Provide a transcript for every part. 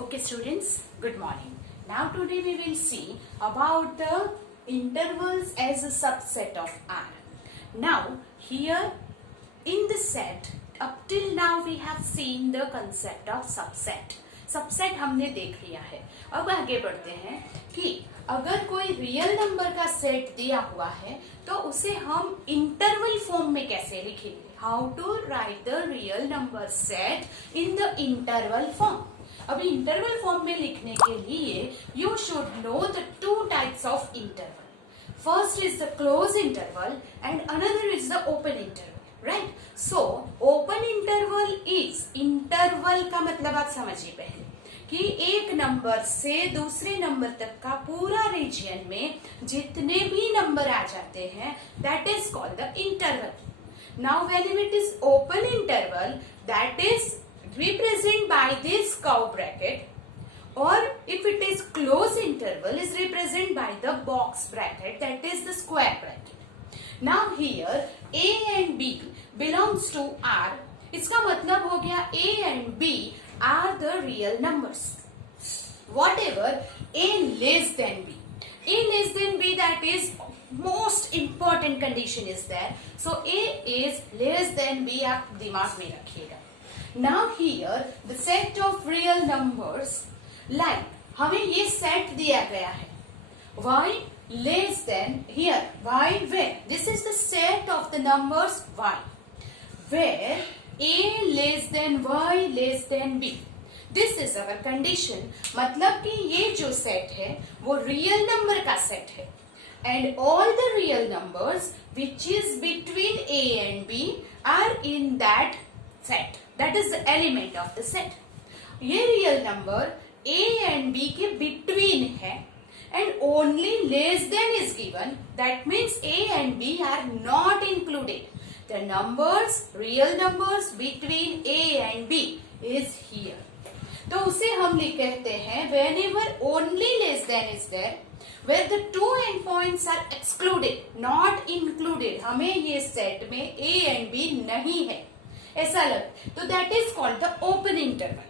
Okay students, good morning. Now today we will see about the intervals as a subset of R. Now here in the set, up till now we have seen the concept of subset. Subset हमने देख लिया है. अब आगे बढ़ते हैं कि अगर कोई रियल नंबर का सेट दिया हुआ है तो उसे हम इंटरवल फॉर्म में कैसे लिखेंगे. How to write the real number set in the interval form. अभी इंटरवल फॉर्म में लिखने के लिए you should know the two types of interval. First is the close interval and another is the open interval. Right. So open interval is, interval का मतलब आप समझिए पहले कि एक नंबर से दूसरे नंबर तक का पूरा रीजन में जितने भी नंबर आ जाते हैं that is called the interval. Now when it is open interval that is represent by this curve bracket, or if it is close interval is represent by the box bracket, that is the square bracket. Now here A and B belongs to R. इसका मतलब हो गया A and B are the real numbers. Whatever A less than B, A less than B, that is most important condition is there. So A is less than B आप दिमाग में रखिएगा. Now here the set of real numbers, like हमें ये set दिया गया है y less than, here y where this is the set of the numbers y where a less than y less than b. This is our condition. मतलब कि ये जो set है वो real number का set है and all the real numbers which is between a and b are in that set. That is the element of the set. ये real number a and b के between है and only less than is given. That means a and b are not included. The numbers, real numbers between a and b is here. तो उसे हम कहते हैं whenever only less than is there, where the two endpoints are excluded, not included. हमें ये set में a and b नहीं है ऐसा लगे तो that is called the open interval.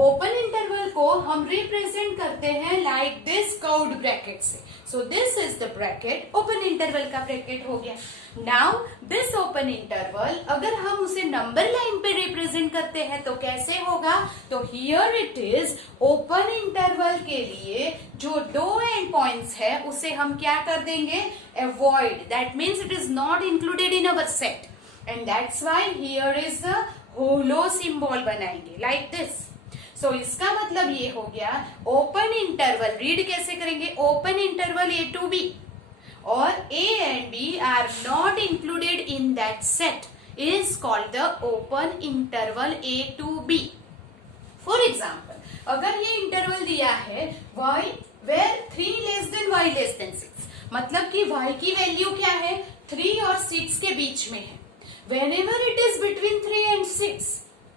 Open interval को हम रिप्रेजेंट करते हैं लाइक दिस कर्व्ड ब्रैकेट से. So this is the bracket, open interval का ब्रैकेट हो गया. नाउ दिस ओपन इंटरवल अगर हम उसे नंबर लाइन पे रिप्रेजेंट करते हैं तो कैसे होगा. तो here it is open interval के लिए जो दो एंड पॉइंट्स है उसे हम क्या कर देंगे, avoid. That means it is not included in our set. And that's why here is a hollow symbol बनाएंगे like this. So इसका मतलब ये हो गया open interval. रीड कैसे करेंगे, open interval A to B और A and B are not included in that set is called the open interval A to B. For example, अगर ये interval दिया है y where 3 less than y less than 6, मतलब कि y की value क्या है, 3 और 6 के बीच में है. Whenever it is between 3 and 6,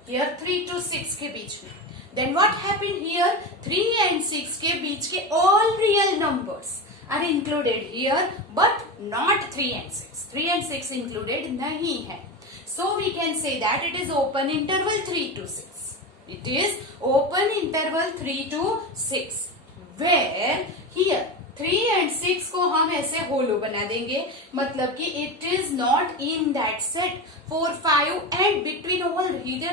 here 3 to 6 के बीच में, then what happened here, 3 and 6 के बीच के all real numbers are included here, but not 3 and 6. 3 and 6 included नहीं है. So we can say that it is open interval 3 to 6. It is open interval 3 to 6, where here 3 and 6 को हम ऐसे होलो बना देंगे, मतलब कि it is not in that set. 4, 5 and between all here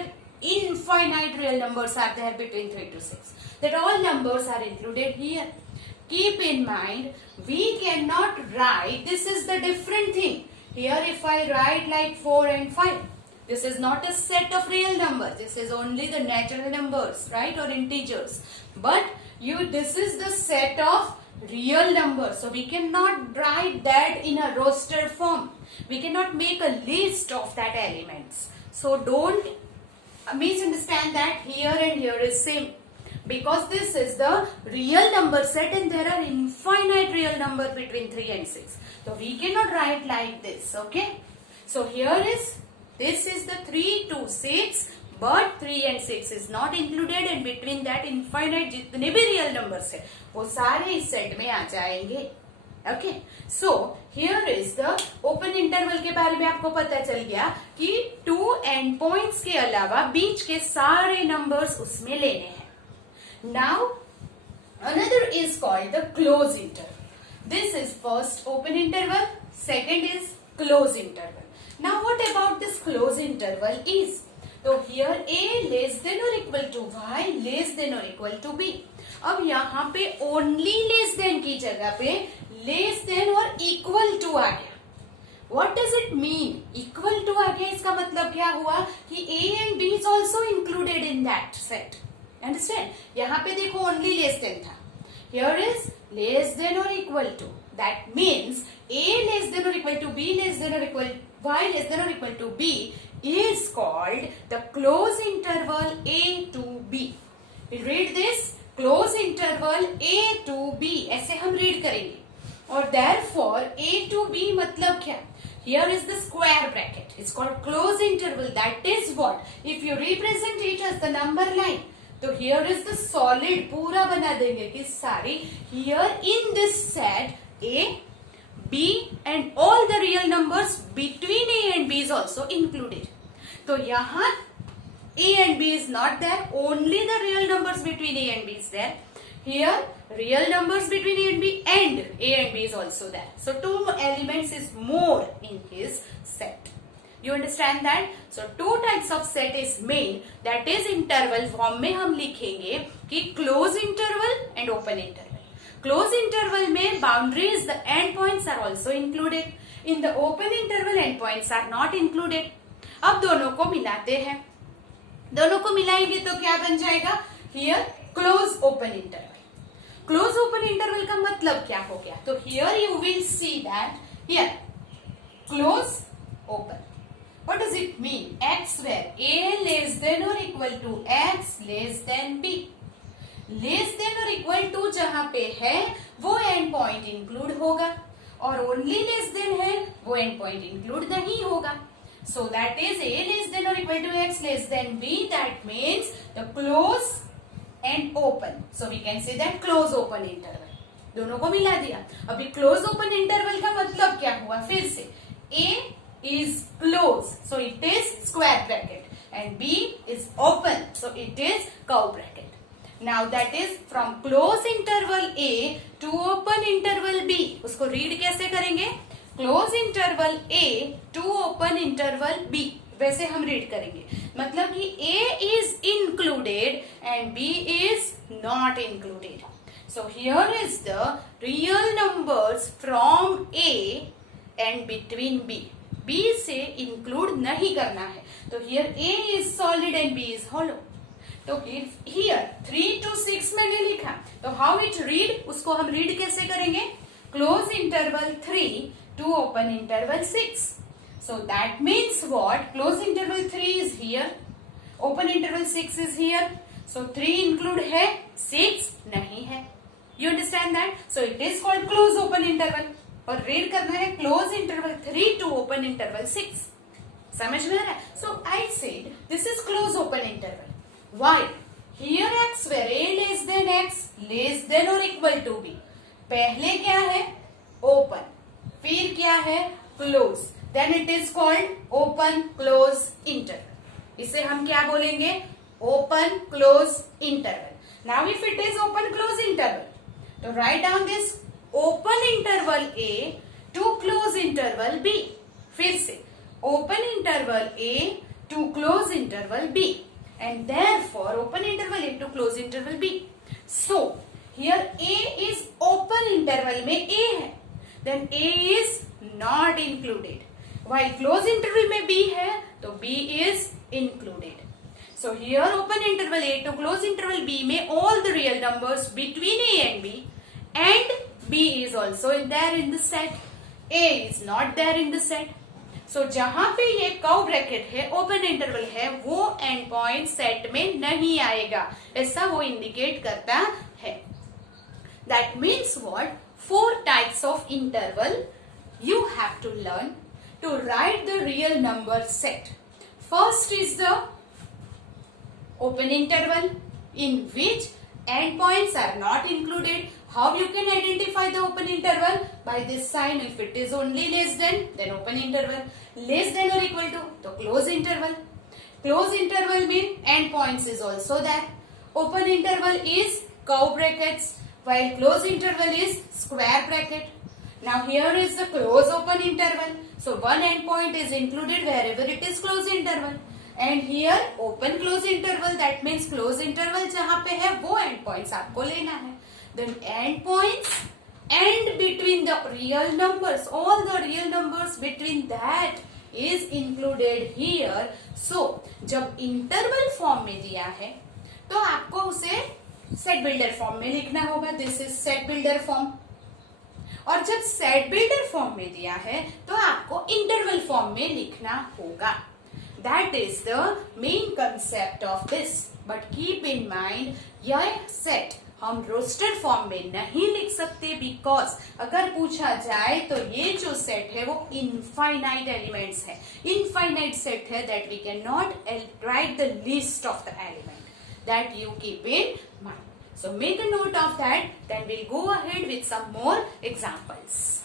infinite real numbers are there between 3 to 6. That all numbers are included here. Keep in mind we cannot write, this is the different thing. Here if I write like 4 and 5, this is not a set of real numbers. This is only the natural numbers, right, or integers. But this is the set of real numbers. So we cannot write that in a roster form. We cannot make a list of that elements. So don't misunderstand that here and here is same, because this is the real number set and there are infinite real number between 3 and 6. So we cannot write like this. Okay. So here is, this is the 3 to 6, but 3 and 6 is not included and between that infinite जितने भी real numbers है वो सारे इस set में आ जाएंगे. Okay. So here is the open interval के बारे में आपको पता चल गया कि 2 एंड पॉइंट्स के अलावा बीच के सारे नंबर्स उसमें लेने हैं. Now another is called the close interval. This is first open interval, second is close interval. Now what about this close interval is? तो here a less than or equal to y less than or equal to b. अब यहाँ पे only less than की जगह पे less than और equal to आ गया. What does it mean? Equal to आ गया, इसका मतलब क्या हुआ कि a and b is also included in that set. Understand? यहाँ पे देखो only less than था. Here is less than or equal to. That means a less than or equal to b less than or equal y less than or equal to b is called the close interval a to b. We'll read this close interval a to b. ऐसे हम read करेंगे. और therefore a to b मतलब क्या? Here is the square bracket. It's called close interval. That is what? If you represent it as the number line. तो here is the solid पूरा बना देंगे कि सारी here in this set a, b and all the real numbers between a and b is also included. तो यहाँ a and b is not there, only the real numbers between a and b is there. Here real numbers between a and b is also there. So two elements is more in his set. You understand that? So two types of set is made. That is interval form में हम लिखेंगे कि close interval and open interval. Close interval में boundaries, the end points are also included. In the open interval end points are not included. अब दोनों को मिलाते हैं. दोनों को मिलाएंगे तो क्या बन जाएगा? Here close open interval. Close open interval का मतलब क्या हो गया? तो here you will see that here close open. What does it mean? X where a less than or equal to x less than b. Less than or equal to जहाँ पे है वो end point include होगा और only less than है वो end point include नहीं होगा. So that is a less than or equal to x less than b. That means the close and open. So we can say that close open interval. दोनों को मिला दिया. अभी close open interval का मतलब क्या हुआ? फिर से a is close, so it is square bracket, and b is open, so it is curve bracket. Now that is from close interval a to open interval b. उसको read कैसे करेंगे? Close interval a to open interval b. वैसे हम read करेंगे. मतलब कि a is included and b is not included. So here is the real numbers from a and between b. b से include नहीं करना है. तो here a is solid and b is hollow. तो here 3 to 6 मैंने लिखा. तो how it read? उसको हम read कैसे करेंगे? Close interval 3 to open interval 6. So that means what? Close interval 3 is here. Open interval 6 is here. So 3 include है, 6 नहीं है. You understand that? So it is called close open interval. और read करना है close interval 3 to open interval 6. समझ में आ रहा है? So I said this is close open interval. Why? Here x where a less than x less than और equal to b. पहले क्या है? ओपन. फिर क्या है? Close. Then it is called open close interval. इसे हम क्या बोलेंगे? Open close interval. Now if it is open close interval, तो right down this open interval a to close interval b. फिर से open interval a to close interval b and therefore open interval a to close interval b. So here a is open interval में a है, then a is not included. While close interval में b है तो b is included. So here open interval a to close interval b में all the real numbers between a and b and b is also there in the set. a is not there in the set. So जहां पे ये curve bracket है, open interval है, वो and point set में नहीं आएगा, ऐसा वो इंडिकेट करता है. That means what? 4 types of interval you have to learn to write the real number set. First is the open interval in which end points are not included. How you can identify the open interval? By this sign. If it is only less than, then open interval. Less than or equal to, तो close interval. Close interval mean end points is also there. open interval is curve brackets, while close interval is square bracket. Now here is the close open interval. So one endpoint is included wherever it is close interval. And here open close interval, that means close interval जहाँ पे है वो endpoints आपको लेना है. Then endpoints and between the real numbers, all the real numbers between that is included here. So जब interval form में दिया है तो आपको उसे set builder form में लिखना होगा. This is set builder form. और जब set builder form में दिया है तो आपको interval form में लिखना होगा. That is the main concept of this. But keep in mind, यह set हम रोस्टेड फॉर्म में नहीं लिख सकते बिकॉज अगर पूछा जाए तो ये जो सेट है वो इनफाइनाइट एलिमेंट्स है. इनफाइनाइट सेट है that we can not write the list of the element. That you keep in mind. So make a note of that. Then we'll go ahead with some more examples.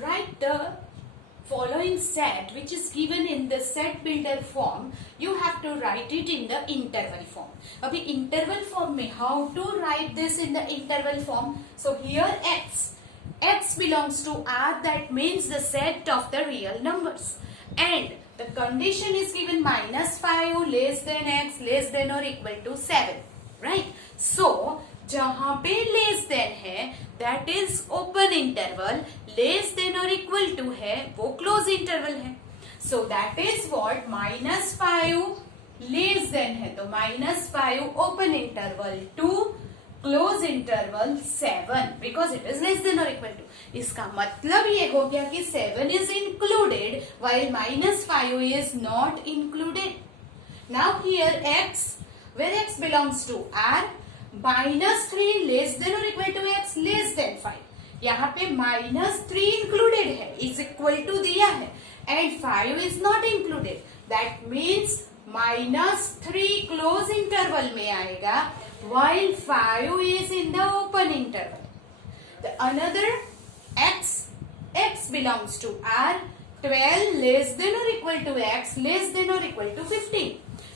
Write the following set which is given in the set builder form. You have to write it in the interval form. अभी interval form में how to write this in the interval form? So here x belongs to R, that means the set of the real numbers, and the condition is given -5 less than x less than or equal to 7, right? So जहां पे less than है that is open interval, less than और equal to है वो close interval है. So that is what -5 less than है तो -5 open interval to close interval 7 because it is less than और इक्वल टू. इसका मतलब ये हो गया कि 7 is included while -5 is not included. Now here x, where x belongs to R, -3 less than or equal to x less than 5. यहाँ पे -3 included है, is equal to दिया है, and 5 is not included. That means -3 close interval में आएगा while 5 is in the open interval. The another x belongs to R, 12 less than or equal to x less than or equal to 15.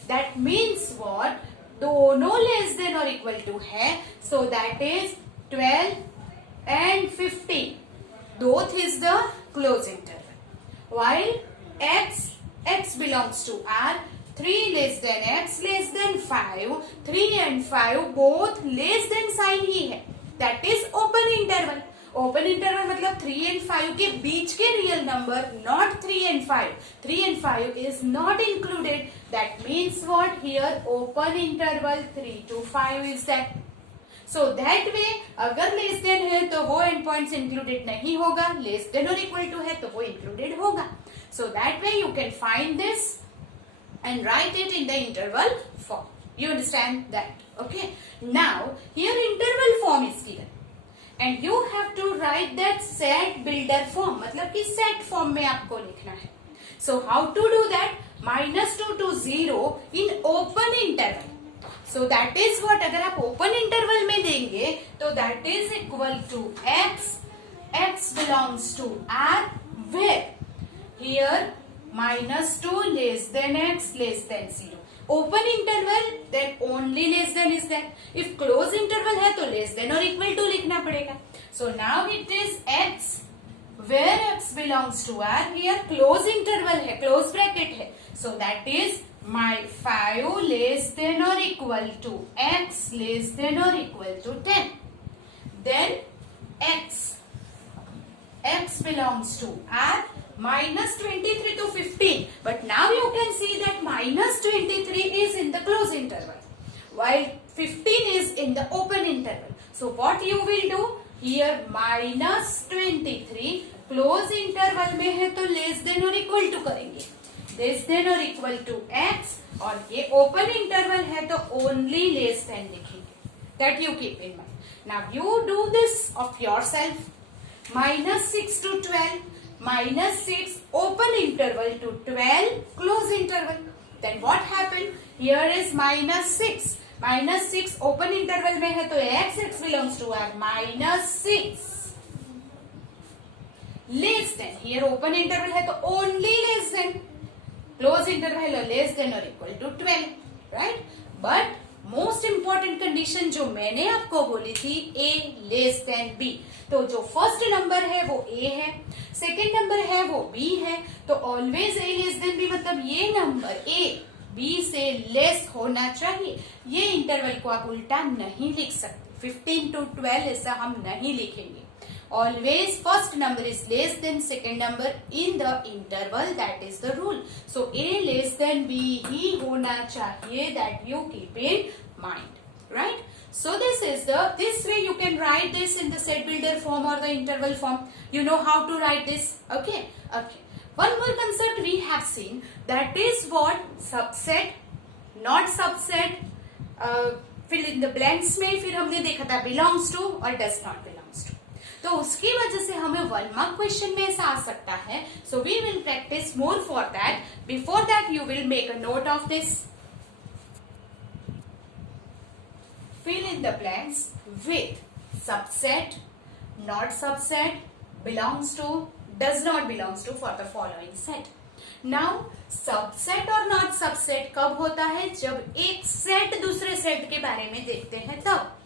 That means what? दोनों less than और equal to है, so that is 12 and 15. Both is the close interval. While x belongs to R, 3 less than x less than 5, 3 and 5 both less than sign ही है, that is open interval. Open interval मतलब 3 and 5 के बीच के real number, not 3 and 5. 3 and 5 is not included. That means what? Here open interval 3 to 5 is that. So that way अगर less than है तो वो and points included नहीं होगा, less than और इक्वल टू है तो वो इंक्लूडेड होगा. So that way you can find this and write it in the interval form. You understand that? Okay. Now here interval form is given. And you have to write that set builder form, मतलब कि set form में आपको लिखना है. So how to do that? -2 to 0 in open interval. So that is what? अगर आप open interval में देंगे तो that is equal to x belongs to R, where here -2 less than x less than 0. Open interval, then only less than is there. If close interval है तो less than or equal to लिखना पड़ेगा. So now it is x, where x belongs to R. Here close interval है, close bracket है. So that is my 5 less than or equal to x less than or equal to 10. Then x belongs to R, -23 to 15. But now you can see that -23 is in the close interval, while 15 is in the open interval. So what you will do? Here -23 close interval में है तो less than or equal to करेंगे, less than or equal to x, और ये open interval है तो only less than लिखेंगे. That you keep in mind. Now you do this of yourself. -6 to 12, -6 open interval to 12 close interval. Then what happened? Here is -6. -6 open interval में है तो x belongs to R, -6 less than. Here open interval है तो only less than. close interval or less than or equal to 12, right? But most important condition जो मैंने आपको बोली थी, a लेस देन b, तो जो फर्स्ट नंबर है वो a है, सेकेंड नंबर है वो b है, तो always a less then b मतलब ये नंबर a b से लेस होना चाहिए। ये इंटरवल को आप उल्टा नहीं लिख सकते, 15 to 12 ऐसा हम नहीं लिखेंगे। Always first number is less than second number in the interval, that is the rule. So a less than b ही होना चाहिए, that you keep in mind, right? So this way you can write this in the set builder form or the interval form. You know how to write this, okay? One more concept we have seen, that is what subset, not subset, fill in the blanks में फिर हमने देखा था belongs to और does not belongs to, तो उसकी वजह से हमें 1 मार्क क्वेश्चन में ऐसा आ सकता है। So we will practice more for that. Before that you will make a note of this. Fill in the blanks with subset, not subset, belongs to, does not belongs to for the following set. Now subset और not subset कब होता है? जब एक set दूसरे set के बारे में देखते हैं तब।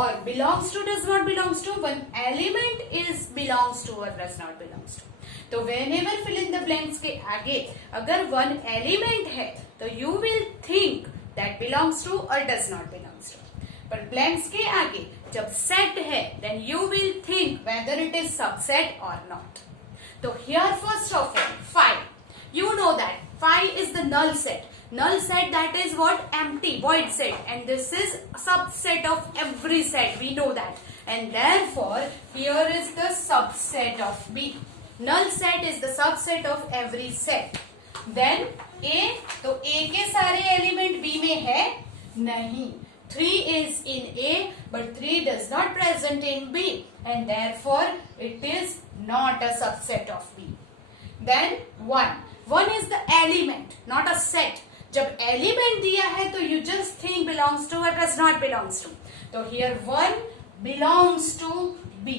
और belongs to does not belongs to, one element is belongs to or does not belongs to, तो whenever fill in the blanks के आगे अगर one element है तो you will think that belongs to or does not belongs to, पर blanks के आगे जब set है then you will think whether it is subset or not। तो here first of all phi, you know that phi is the null set, that is what? Empty, void set, and this is subset of every set, we know that, and therefore here is the subset of B। Null set is the subset of every set। Then A, तो A के सारे element B में है नहीं, 3 is in A but 3 does not present in B, and therefore it is not a subset of B। Then 1 is the element, not a set। जब element दिया है तो you just think belongs to और does not belongs to, तो here 1 belongs to B,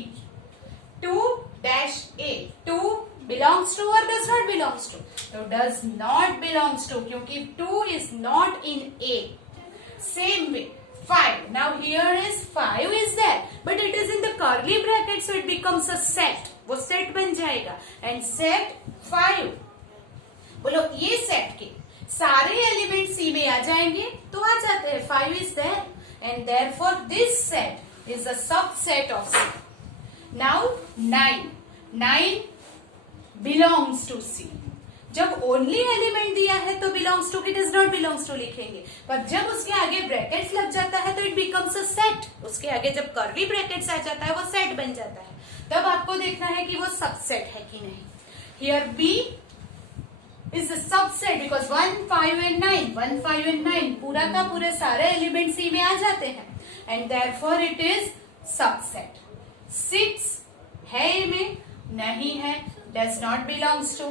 2 dash A, 2 belongs to और does not belongs to, तो does not belongs to क्योंकि 2 is not in A. Same way 5, now here is 5 is there but it is in the curly bracket, so it becomes a set, वो set बन जाएगा, and set 5, बोलो ये set के सारे element सी में आ जाएंगे, तो आ जाते हैं, 5 is there and therefore this set is a subset of C. Now 9 belongs to C. जब ओनली एलिमेंट दिया है तो बिलोंग्स टू की डज नॉट बिलोंग्स टू लिखेंगे, पर जब उसके आगे ब्रैकेट्स लग जाता है तो इट बिकम्स अ सेट, उसके आगे जब कर्ली ब्रैकेट्स आ जाता है वो सेट बन जाता है, तब आपको देखना है कि वो सबसेट है कि नहीं। Here B is a subset because 1, 5 and 9, 1, 5 and 9 पूरा का पूरे सारे एलिमेंट सी में आ जाते हैं, and therefore it is subset। 6 है में नहीं है, does not belongs to।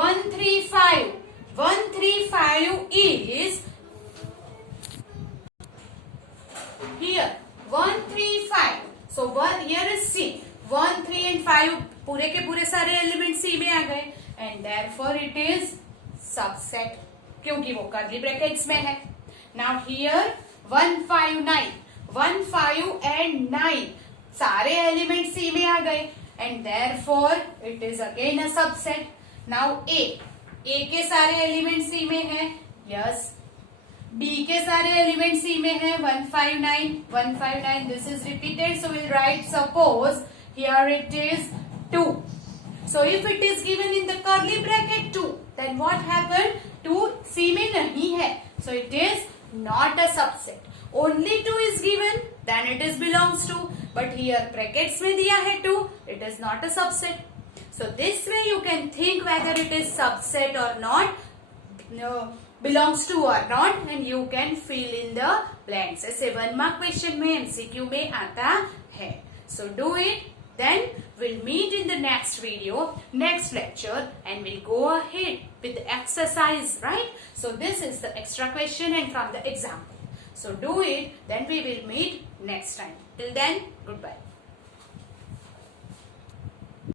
1, 3, 5, 1, 3, 5 is here 1, 3, 5, so here is C, 1, 3 and 5 पूरे के पूरे सारे एलिमेंट सी में आ गए, and therefore it is subset क्योंकि वो कर्ली ब्रैकेट्स में है। Now here 1, 5, 9, 1, 5 and 9 सारे एलिमेंट सी में आ गए, and therefore it is again a subset। Now A के सारे एलिमेंट सी में है, yes। B के सारे एलिमेंट सी में है, 1, 5, 9, 1, 5, 9, this is repeated, so we'll write suppose here it is 2। So if it is given in the curly bracket 2, then what happened? 2 C में नहीं है, so it is not a subset। Only 2 is given, then it is belongs to, but here brackets में दिया है 2, it is not a subset। So this way you can think whether it is subset or not, belongs to or not, and you can fill in the blanks। ऐसे 1 mark question में MCQ में आता है। So do it। Then we'll meet in the next video, next lecture, and we'll go ahead with the exercise, right? So this is the extra question and from the example. So do it, then we will meet next time. Till then, goodbye.